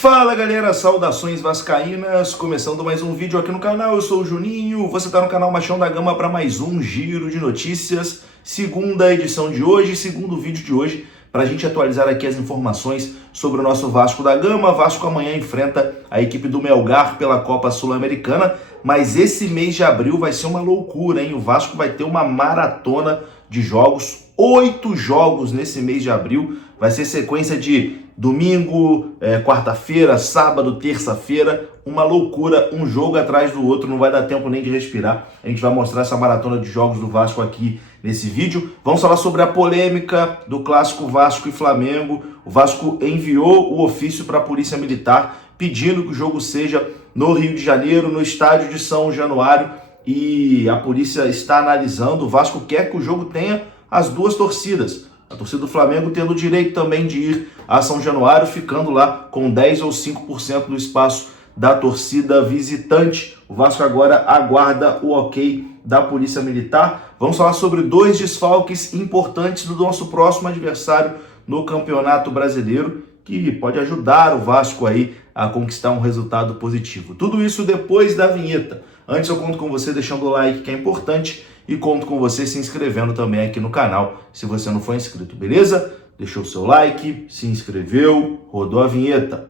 Fala galera, saudações vascaínas, começando mais um vídeo aqui no canal, eu sou o Juninho, você está no canal Machão da Gama para mais um giro de notícias, segunda edição de hoje, segundo vídeo de hoje, para a gente atualizar aqui as informações sobre o nosso Vasco da Gama. Vasco amanhã enfrenta a equipe do Melgar pela Copa Sul-Americana, mas esse mês de abril vai ser uma loucura, hein? O Vasco vai ter uma maratona de jogos, 8 jogos nesse mês de abril, vai ser sequência de domingo, quarta-feira, sábado, terça-feira, uma loucura, um jogo atrás do outro, não vai dar tempo nem de respirar. A gente vai mostrar essa maratona de jogos do Vasco aqui nesse vídeo. Vamos falar sobre a polêmica do clássico Vasco e Flamengo. O Vasco enviou o ofício para a Polícia Militar pedindo que o jogo seja no Rio de Janeiro, no estádio de São Januário, e a polícia está analisando. O Vasco quer que o jogo tenha as duas torcidas. A torcida do Flamengo tendo o direito também de ir a São Januário, ficando lá com 10 ou 5% do espaço da torcida visitante. O Vasco agora aguarda o ok da Polícia Militar. Vamos falar sobre 2 desfalques importantes do nosso próximo adversário no Campeonato Brasileiro, que pode ajudar o Vasco aí a conquistar um resultado positivo. Tudo isso depois da vinheta. Antes eu conto com você deixando o like, que é importante, e conto com você se inscrevendo também aqui no canal, se você não for inscrito, beleza? Deixou o seu like, se inscreveu, rodou a vinheta.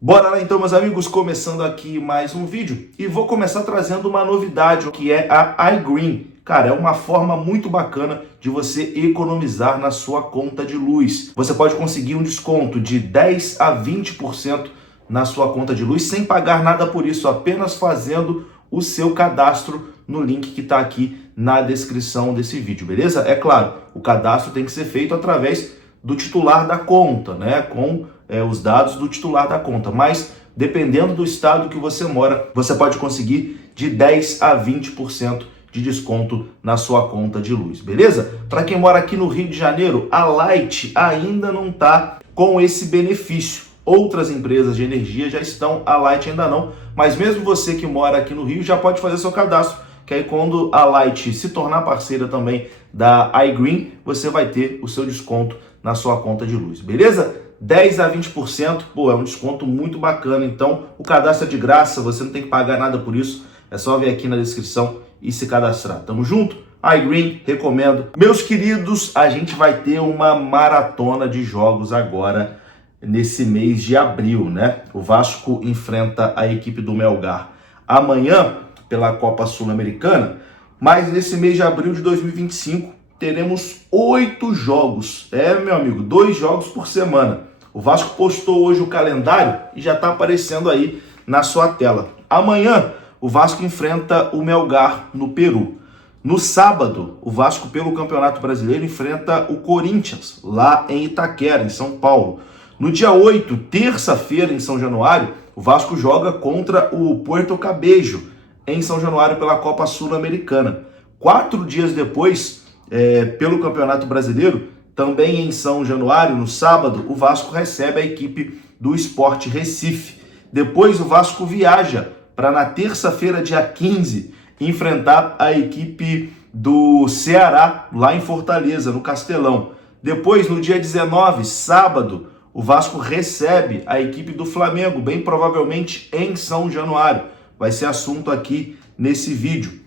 Bora lá então, meus amigos, começando aqui mais um vídeo, e vou começar trazendo uma novidade, que é a iGreen. Cara, é uma forma muito bacana de você economizar na sua conta de luz. Você pode conseguir um desconto de 10 a 20% na sua conta de luz sem pagar nada por isso, apenas fazendo o seu cadastro no link que está aqui na descrição desse vídeo, beleza? É claro, o cadastro tem que ser feito através do titular da conta, né? Com os dados do titular da conta, mas dependendo do estado que você mora, você pode conseguir de 10 a 20% de desconto na sua conta de luz, beleza? Para quem mora aqui no Rio de Janeiro, a Light ainda não está com esse benefício. Outras empresas de energia já estão, a Light ainda não, mas mesmo você que mora aqui no Rio já pode fazer seu cadastro, que aí quando a Light se tornar parceira também da iGreen, você vai ter o seu desconto na sua conta de luz, beleza? 10 a 20%, pô, é um desconto muito bacana, então o cadastro é de graça, você não tem que pagar nada por isso, é só vir aqui na descrição e se cadastrar. Tamo junto? iGreen, recomendo. Meus queridos, a gente vai ter uma maratona de jogos agora nesse mês de abril, né? O Vasco enfrenta a equipe do Melgar amanhã pela Copa Sul-Americana, mas nesse mês de abril de 2025 teremos 8 jogos. Meu amigo, 2 jogos por semana. O Vasco postou hoje o calendário e já está aparecendo aí na sua tela. Amanhã o Vasco enfrenta o Melgar no Peru. No sábado, o Vasco, pelo Campeonato Brasileiro, enfrenta o Corinthians, lá em Itaquera, em São Paulo. No dia 8, terça-feira, em São Januário, o Vasco joga contra o Puerto Cabello, em São Januário, pela Copa Sul-Americana. 4 dias depois, pelo Campeonato Brasileiro, também em São Januário, no sábado, o Vasco recebe a equipe do Sport Recife. Depois, o Vasco viaja para na terça-feira, dia 15, enfrentar a equipe do Ceará, lá em Fortaleza, no Castelão. Depois, no dia 19, sábado, o Vasco recebe a equipe do Flamengo, bem provavelmente em São Januário. Vai ser assunto aqui nesse vídeo.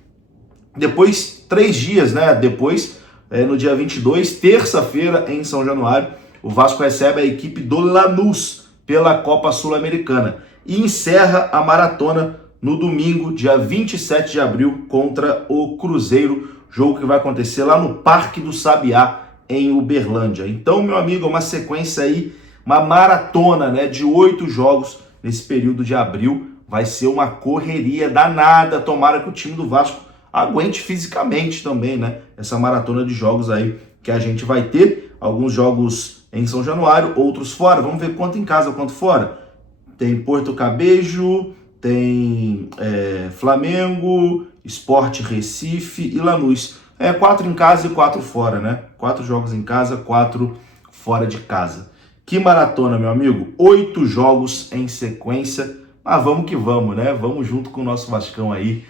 Depois, 3 dias, né? Depois, no dia 22, terça-feira, em São Januário, o Vasco recebe a equipe do Lanús pela Copa Sul-Americana. E encerra a maratona no domingo, dia 27 de abril, contra o Cruzeiro, jogo que vai acontecer lá no Parque do Sabiá, em Uberlândia. Então, meu amigo, é uma sequência aí, uma maratona, né, de 8 jogos nesse período de abril. Vai ser uma correria danada, tomara que o time do Vasco aguente fisicamente também, né, essa maratona de jogos aí que a gente vai ter. Alguns jogos em São Januário, outros fora. Vamos ver quanto em casa, quanto fora. Tem Puerto Cabello, tem Flamengo, Sport Recife e Lanús. 4 em casa e 4 fora, né? 4 jogos em casa, 4 fora de casa. Que maratona, meu amigo. 8 jogos em sequência. Mas vamos que vamos, né? Vamos junto com o nosso Vascão aí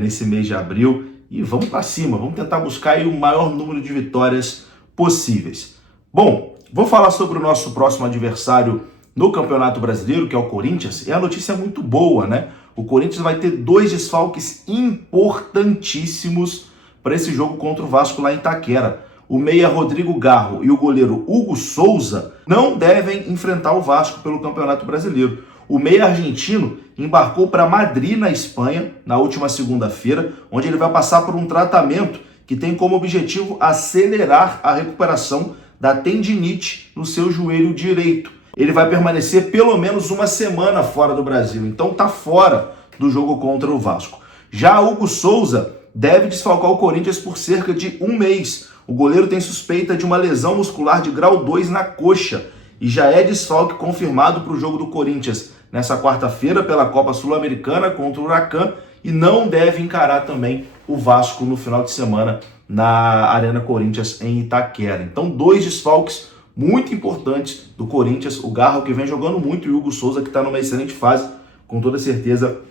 nesse mês de abril. E vamos para cima, vamos tentar buscar aí o maior número de vitórias possíveis. Bom, vou falar sobre o nosso próximo adversário no Campeonato Brasileiro, que é o Corinthians, e a notícia é muito boa, né? O Corinthians vai ter 2 desfalques importantíssimos para esse jogo contra o Vasco lá em Itaquera. O meia Rodrigo Garro e o goleiro Hugo Souza não devem enfrentar o Vasco pelo Campeonato Brasileiro. O meia argentino embarcou para Madrid, na Espanha, na última segunda-feira, onde ele vai passar por um tratamento que tem como objetivo acelerar a recuperação da tendinite no seu joelho direito. Ele vai permanecer pelo menos uma semana fora do Brasil, então está fora do jogo contra o Vasco. Já Hugo Souza deve desfalcar o Corinthians por cerca de um mês. O goleiro tem suspeita de uma lesão muscular de grau 2 na coxa e já é desfalque confirmado para o jogo do Corinthians nessa quarta-feira pela Copa Sul-Americana contra o Huracan e não deve encarar também o Vasco no final de semana na Arena Corinthians em Itaquera. Então, 2 desfalques muito importantes do Corinthians, o Garro que vem jogando muito e o Hugo Souza que está numa excelente fase, com toda certeza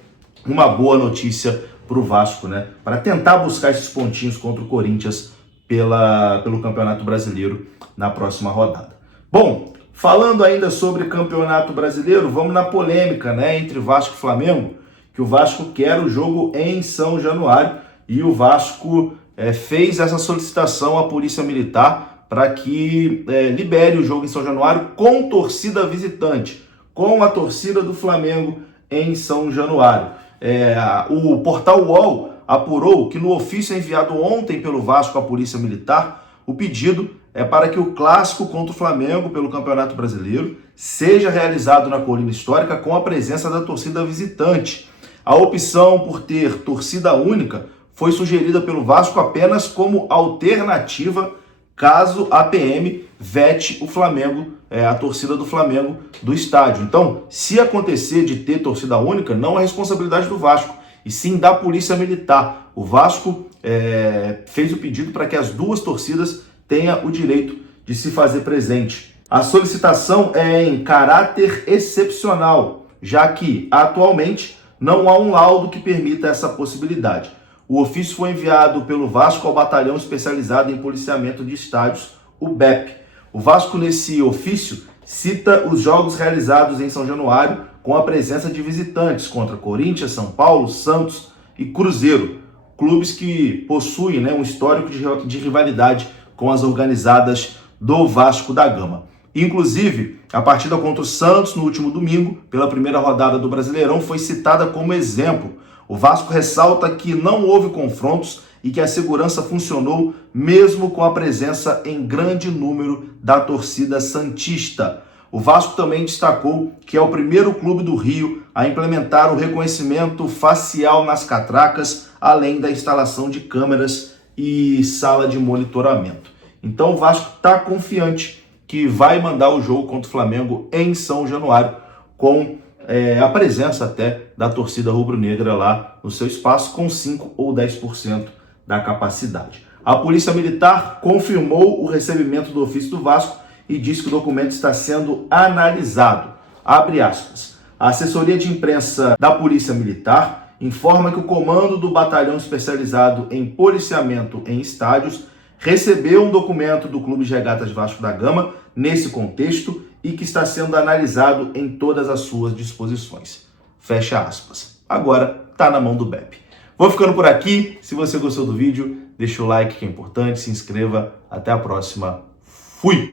uma boa notícia para o Vasco, né? Para tentar buscar esses pontinhos contra o Corinthians pelo Campeonato Brasileiro na próxima rodada. Bom, falando ainda sobre Campeonato Brasileiro, vamos na polêmica, né, entre Vasco e Flamengo, que o Vasco quer o jogo em São Januário e o Vasco fez essa solicitação à Polícia Militar para que libere o jogo em São Januário com torcida visitante, com a torcida do Flamengo em São Januário. O portal UOL apurou que no ofício enviado ontem pelo Vasco à Polícia Militar, o pedido é para que o clássico contra o Flamengo pelo Campeonato Brasileiro seja realizado na Colina Histórica com a presença da torcida visitante. A opção por ter torcida única foi sugerida pelo Vasco apenas como alternativa caso a PM vete o Flamengo, a torcida do Flamengo do estádio. Então, se acontecer de ter torcida única, não é responsabilidade do Vasco, e sim da Polícia Militar. O Vasco fez o pedido para que as 2 torcidas tenham o direito de se fazer presente. A solicitação é em caráter excepcional, já que, atualmente, não há um laudo que permita essa possibilidade. O ofício foi enviado pelo Vasco ao Batalhão Especializado em Policiamento de Estádios, o BEP. O Vasco, nesse ofício, cita os jogos realizados em São Januário com a presença de visitantes contra Corinthians, São Paulo, Santos e Cruzeiro, clubes que possuem, um histórico de rivalidade com as organizadas do Vasco da Gama. Inclusive, a partida contra o Santos no último domingo, pela primeira rodada do Brasileirão, foi citada como exemplo. O Vasco ressalta que não houve confrontos e que a segurança funcionou mesmo com a presença em grande número da torcida santista. O Vasco também destacou que é o primeiro clube do Rio a implementar o reconhecimento facial nas catracas, além da instalação de câmeras e sala de monitoramento. Então o Vasco está confiante que vai mandar o jogo contra o Flamengo em São Januário, com a presença até da torcida rubro-negra lá no seu espaço, com 5 ou 10% da capacidade. A Polícia Militar confirmou o recebimento do ofício do Vasco e diz que o documento está sendo analisado. Abre aspas. A assessoria de imprensa da Polícia Militar informa que o comando do Batalhão Especializado em Policiamento em Estádios recebeu um documento do Clube de Regatas Vasco da Gama nesse contexto e que está sendo analisado em todas as suas disposições. Fecha aspas. Agora está na mão do BEP. Vou ficando por aqui. Se você gostou do vídeo, deixa o like que é importante, se inscreva. Até a próxima. Fui!